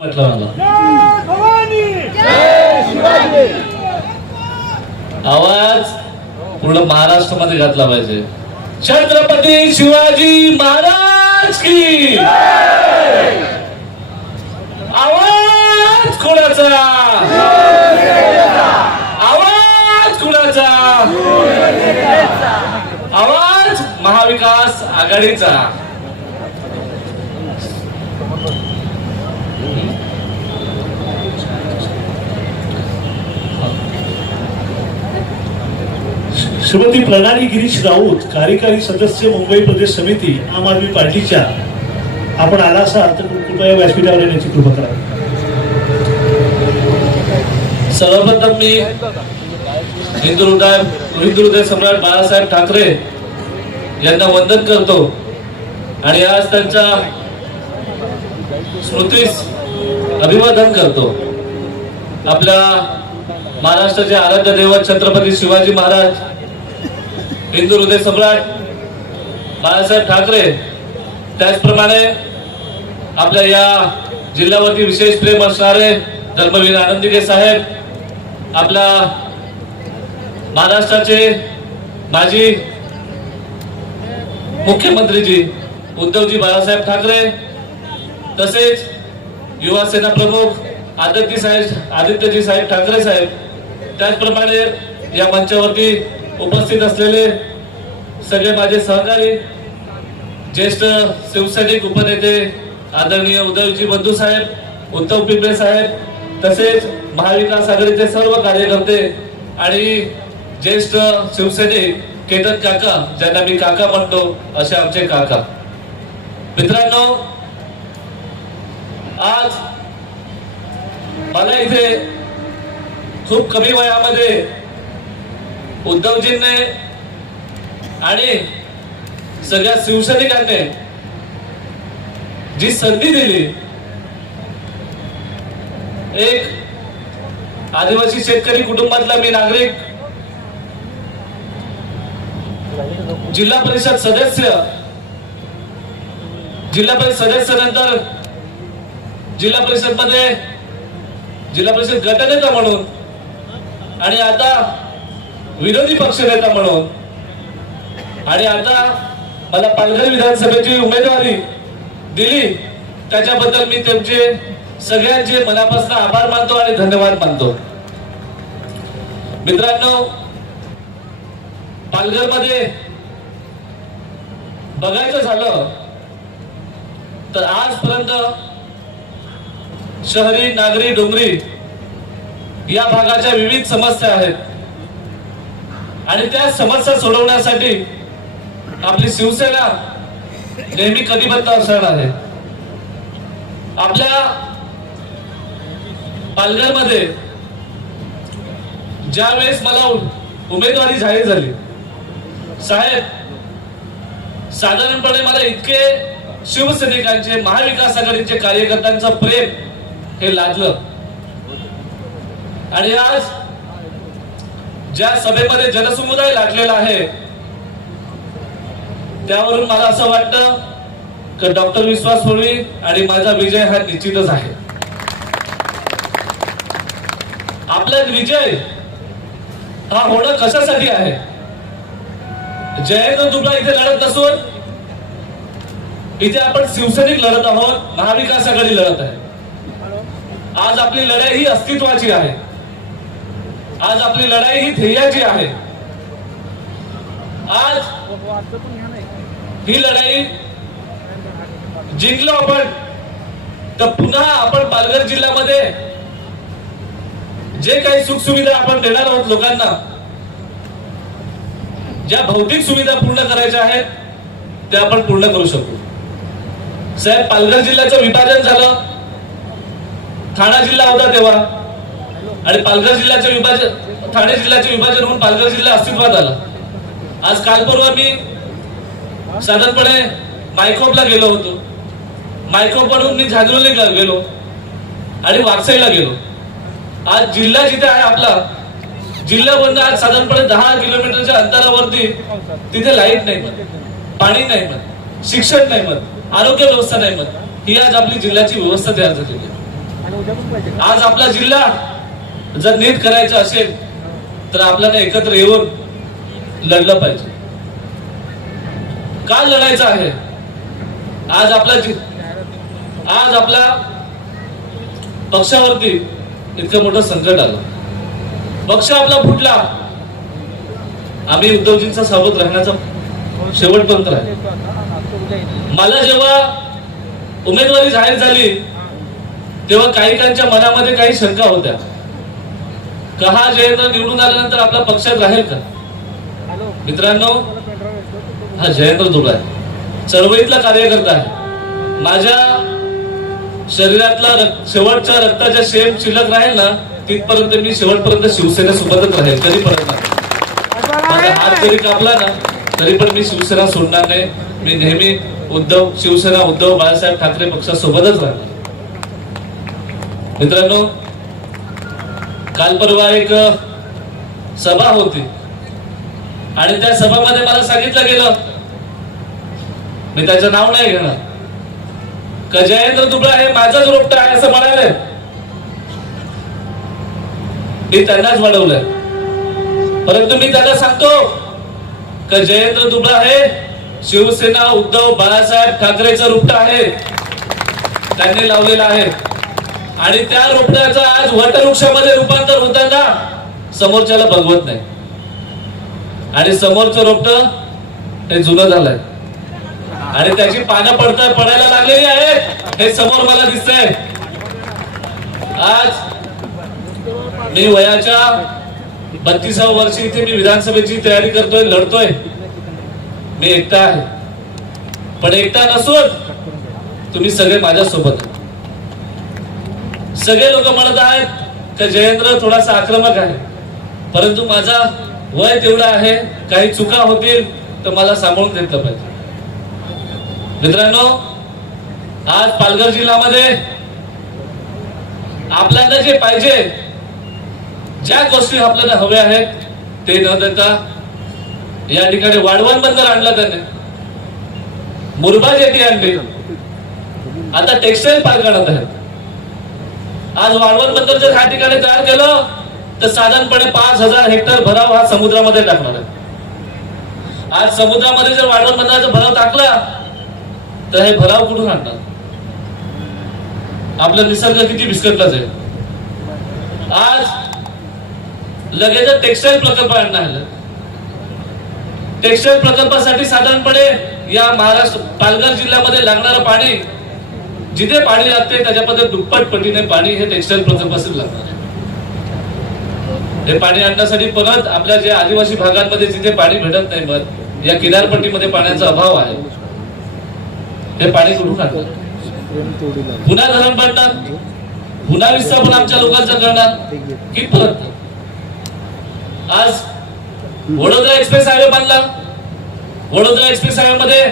म्हटलं मला. आवाज पूर्ण महाराष्ट्रामध्ये घातला पाहिजे. छत्रपती शिवाजी महाराज की आवाज कोणाचा? आवाज कुणाचा? आवाज महाविकास आघाडीचा. श्रीमती प्रणाली गिरीश राऊत कार्यकारी सदस्य मुंबई प्रदेश समिती आम आदमी पार्टीच्या आपण आला असाल तर कृपया व्यासपीठावर येण्याची कृपा करा. सर्वप्रथम मी हिंदू हृदय हिंदू हृदय सम्राट बाळासाहेब ठाकरे यांना वंदन करतो. आणि आज त्यांच्या स्मृतीस अभिवादन करतो. आपल्या महाराष्ट्राचे आराध्य दैवत छत्रपती शिवाजी महाराज हिंदू हृदय सम्राट बाळासाहेब ठाकरे. त्याचप्रमाणे आपल्या या जिल्ह्यावरती विशेष प्रेम असणारे धर्मवीर आनंदिके साहेब आपल्या महाराष्ट्राचे माजी मुख्यमंत्रीजी उद्धवजी बाळासाहेब ठाकरे तसेच युवा सेना प्रमुख आदित्य साहेब आदित्यजी साहेब ठाकरे साहेब. त्याचप्रमाणे या मंचावरती उपस्थित असलेले सगळे माझे सहकारी ज्येष्ठ शिवसैनिक उपनेते आदरणीय उदयजी बंधू साहेब उद्धव पिंपळे साहेब तसेच महाविकास आघाडीचे सर्व कार्यकर्ते आणि ज्येष्ठ शिवसैनिक केतन काका ज्यांना मी काका म्हणतो असे आमचे काका. मित्रांनो आज मला इथे खूप कमी वयामध्ये उद्धवजींनी आणि सगळ्या शिवसैनिकांनी जी संधी दिली एक आदिवासी शेतकरी कुटुंबातला मी नागरिक जिल्हा परिषद सदस्य जिल्हा परिषद सदस्य नंतर जिल्हा परिषदमध्ये जिल्हा परिषद गटनेता म्हणून आणि आता विरोधी पक्षनेता म्हणून. आणि आता मला पालघर विधानसभेची उमेदवारी दिली त्याच्याबद्दल मी त्यांचे सगळ्यांचे मनापासून आभार मानतो आणि धन्यवाद मानतो. मित्रांनो पालघरमध्ये बघायचं झालं तर आजपर्यंत शहरी नागरी डोंगरी या भागाच्या विविध समस्या आहेत. आणि त्या समस्या सोडवण्यासाठी आपली शिवसेना नेहमी कटिबद्ध असणार आहे. आपल्या पालघरमध्ये ज्या वेळेस मला उमेदवारी जाहीर झाली साहेब साधारणपणे मला इतके शिवसैनिकांचे महाविकास आघाडीचे कार्यकर्त्यांचं प्रेम हे लादलं आणि आज ज्या सभेमध्ये जनसमुदाय लागलेला आहे त्यावरून मला असं वाटतं की डॉक्टर विश्वास होळी आणि माझा विजय हा निश्चितच आहे. आपला विजय हा होणं कशासाठी आहे? जयंत तुपला इथे लढत नसून इथे आपण शिवसैनिक लढत आहोत महाविकास आघाडी लढत आहे. आज आपली लढाई ही अस्तित्वाची आहे. आज आपली लढाई ही ध्येयाची आहे. आज ही लढाई जिंकलो आपण तर पुन्हा आपण पालघर जिल्ह्यामध्ये जे काही सुख सुविधा आपण देणार आहोत लोकांना ज्या भौतिक सुविधा पूर्ण करायच्या आहेत त्या आपण पूर्ण करू शकू. साहेब पालघर जिल्ह्याचं विभाजन झालं. ठाणा जिल्हा होता तेव्हा. आणि पालघर जिल्ह्याचे विभाजन ठाणे जिल्ह्याचे विभाजन होऊन पालघर जिल्हा अस्तित्वात आला. आज काल परवा मी साधारणपणे मायकोपला गेलो होतो. मायकोपवरून मी झाजरोलीला गेलो आणि वारसाईला गेलो. आज जिल्हा जिथे आहे आपला जिल्ह्यावरनं आज साधारणपणे दहा किलोमीटरच्या अंतरावरती तिथे लाइट नाही मग पाणी नाही मग शिक्षण नाही मग आरोग्य व्यवस्था नाही मग ही आज आपली जिल्ह्याची व्यवस्था तयार झालेली आहे. आज आपला जिल्हा जर नीट करायचं असेल तर आपल्याला एकत्र येऊन लढलं पाहिजे. का लढायचं आहे? आज आपला आज आपल्या पक्षावरती इतकं मोठं संकट आलं. पक्ष आपला फुटला. आम्ही उद्धवजींचा सोबत राहण्याचा शेवटपर्यंत आहे मला जेव्हा उमेदवारी जाहीर झाली तेव्हा काही त्यांच्या मनामध्ये काही शंका होत्या. का हा जयेंद्र निवडून आल्यानंतर आपला पक्षात राहील का? मित्रांनो हा जयेंद्र दुबे आहे चळवळीतला कार्यकर्ता आहे. माझ्या शरीरातला रक- शेवटच्या रक्ताच्या शेम शिल्लक राहील ना तिथपर्यंत मी शेवटपर्यंत शिवसेनेसोबतच राहील कधी परत नाही. हात जरी कापला ना तरी पण मी शिवसेना सोडणार नाही. मी नेहमी उद्धव शिवसेना उद्धव बाळासाहेब ठाकरे पक्षासोबतच राहणार. मित्रांनो काल परवा एक सभा होती. आणि त्या सभामध्ये मला सांगितलं गेलं. मी त्याचं नाव नाही घेणार. का जयेंद्र दुबळा हे माझाच रोपटा आहे असं म्हणाले. मी त्यांनाच वाढवलंय परंतु मी त्याला सांगतो का जयेंद्र दुबळा हे शिवसेना उद्धव बाळासाहेब ठाकरेचं रुपट आहे. त्यांनी लावलेलं आहे. आणि त्या रोपट्याचं आज वटवृक्षामध्ये रूपांतर होताना समोरच्याला बघवत नाही. आणि समोरचं रोपट हे जुनं झालंय. आणि त्याची पानं पडता पडायला लागलेली आहेत. हे समोर मला दिसतंय. आज मी वयाच्या बत्तीसाव्या वर्षी इथे मी विधानसभेची तयारी करतोय लढतोय. मी एकटा आहे. पण एकटा नसून तुम्ही सगळे माझ्या सोबत आहे. सगळे लोक म्हणत आहेत का जयेंद्र थोडासा आक्रमक आहे? परंतु माझा वय तेवढा आहे काही चुका होतील तर मला सांभाळून घेतलं पाहिजे. मित्रांनो आज पालघर जिल्ह्यामध्ये आपल्याला जे पाहिजे ज्या गोष्टी आपल्याला हव्या आहेत ते न देता या ठिकाणी वाढवण बंदर आणलं त्याने. मुरबा जेटी आणली आता टेक्सटाईल पार्क आणत आहेत. आज वाळवण बंदर जर ह्या ठिकाणी तयार केलं तर साधारणपणे पाच हजार हेक्टर भराव हा समुद्रामध्ये टाकणार आहे. आज समुद्रामध्ये जर वाळवण बंदराचा भराव टाकला तर हे भराव कुठून आणणार? आपला निसर्ग किती विस्कटला जाईल आज लगेच टेक्सटाईल प्रकल्प आणणार आहे टेक्सटाईल प्रकल्पासाठी साधारणपणे या महाराष्ट्र पालघर जिल्ह्यामध्ये लागणारं पाणी जिथे पाणी लागते त्याच्यामध्ये दुप्पट पटीने पाणी हे टेक्सटाईल प्रकल्पासून लागणार आहे. हे पाणी आणण्यासाठी परत आपल्या जे आदिवासी भागांमध्ये जिथे पाणी भेटत नाही मग या किनारपट्टीमध्ये पाण्याचा अभाव आहे. हे पाणी कुठून आणणार? पुन्हा धरण बांधणार? पुन्हा विस्थापन आमच्या लोकांचं करणार? परत? आज वडोदरा एक्सप्रेस हायवे बांधला. वडोदरा एक्सप्रेस हायवे मध्ये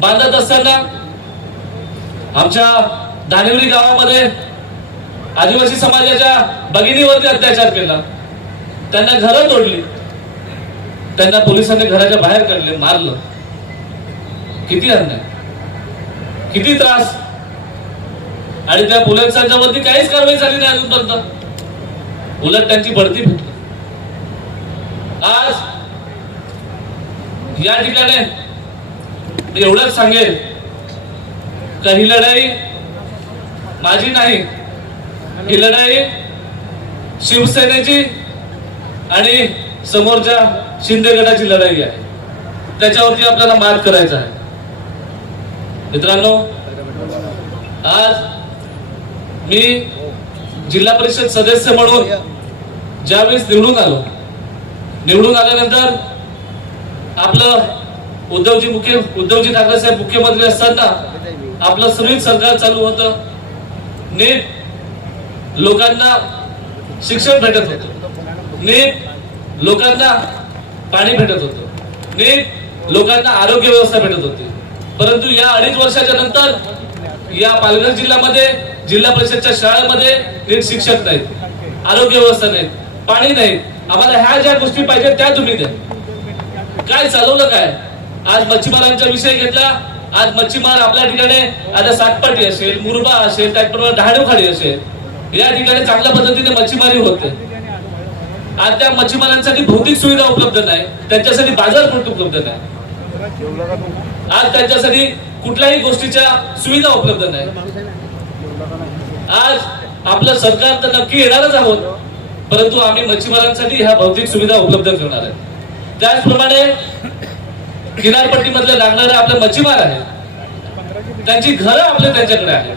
बांधत असताना आमच्या दानिवली गावामध्ये आदिवासी समाजाच्या भगिनीवरती अत्याचार केला. त्यांना घरं तोडली. त्यांना पोलिसांनी घराच्या बाहेर काढले मारलं. किती अन्याय. किती त्रास. आणि त्या पोलिसांच्या वरती काहीच कारवाई झाली नाही अजूनपर्यंत. उलट त्यांची बढती भेटली आज या ठिकाणी मी एवढंच सांगेल तर ही लढाई? माझी नाही. ही लढाई शिवसेनेची आणि समोरच्या शिंदे गटाची लढाई आहे. त्याच्यावरती आपल्याला मात करायचा आहे. मित्रांनो आज मी जिल्हा परिषद सदस्य म्हणून ज्यावेळेस निवडून आलो निवडून आल्यानंतर आपलं उद्धवजी मुख्य उद्धवजी ठाकरे साहेब मुख्यमंत्री असताना आपलं सुरळीत सरकार चालू होतं. नीट लोकांना शिक्षण भेटत होतं. नीट लोकांना पाणी भेटत होतं. नीट लोकांना आरोग्य व्यवस्था भेटत होती. परंतु या अडीच वर्षाच्या नंतर या पालघर जिल्ह्यामध्ये जिल्हा परिषदच्या शाळेमध्ये नीट शिक्षक नाहीत आरोग्य व्यवस्था नाहीत पाणी नाही आम्हाला ह्या ज्या गोष्टी पाहिजेत त्या तुम्ही द्या. काय चालवलं काय? आज मच्छीमारांचा विषय घेतला आज मच्छीमार आपल्या ठिकाणी आता सातपाटी असेल मुरबा असेल त्याचप्रमाणे डहाणूखाडी असेल. या ठिकाणी चांगल्या पद्धतीने मच्छीमारी होते. आज त्या मच्छीमारांसाठी भौतिक सुविधा उपलब्ध नाही त्यांच्यासाठी बाजारपेठ उपलब्ध नाही. आज त्यांच्यासाठी कुठल्याही गोष्टीच्या सुविधा उपलब्ध नाही. आज आपलं सरकार तर नक्की येणारच आहोत परंतु आम्ही मच्छीमारांसाठी ह्या भौतिक सुविधा उपलब्ध करणार आहे त्याचप्रमाणे किनारपट्टीमधलं लागणारे आपले मच्छीमार आहेत. त्यांची घरं आपले त्यांच्याकडे आहेत.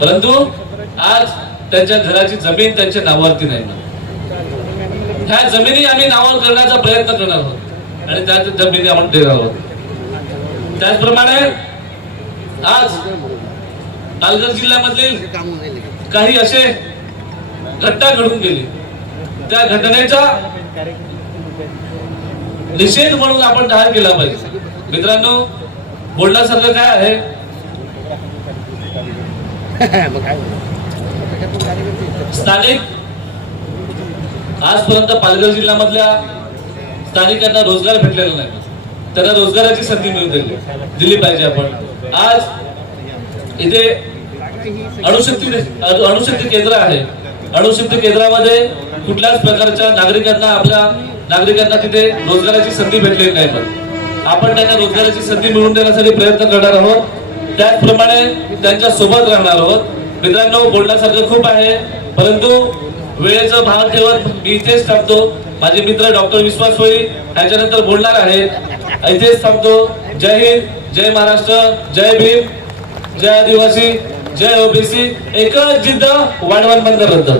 परंतु आज त्यांच्या घराची जमीन त्यांच्या नावावरती नाही ह्या जमिनी आम्ही नावावर करण्याचा प्रयत्न करणार आहोत. आणि त्या जमिनी आपण देणार आहोत. त्याचप्रमाणे आज पालघर जिल्ह्यामधील काही असे घटना घडून गेली. त्या घटनेचा निषेध म्हणून आपण जाहीर केला पाहिजे. मित्रांनो बोलण्यासारखं काय आहे? स्थानिक आजपर्यंत पालघर जिल्ह्यामधल्या स्थानिकांना रोजगार भेटलेला नाही. त्यांना रोजगाराची संधी मिळू दिली दिली पाहिजे आपण. आज इथे अणुशक्ती अणुशक्ती केंद्र आहे. अणुशक्ती केंद्रामध्ये कुठल्याच प्रकारच्या नागरिकांना आपल्या नागरिकांना तिथे रोजगाराची संधी भेटलेली नाही पण. आपण त्यांना रोजगाराची संधी मिळवून देण्यासाठी प्रयत्न करणार आहोत. त्याचप्रमाणे त्यांच्यासोबत राहणार आहोत. मित्रांनो बोलण्यासारखं खूप आहे परंतु वेळेचं भाव ठेवत मी इथेच थांबतो. माझे मित्र डॉक्टर विश्वास होई यांच्यानंतर बोलणार आहेत इथेच थांबतो. जय हिंद जय महाराष्ट्र जय भीम जय आदिवासी जय ओबीसी. एकच जिद्द वाढवण बंद रद्द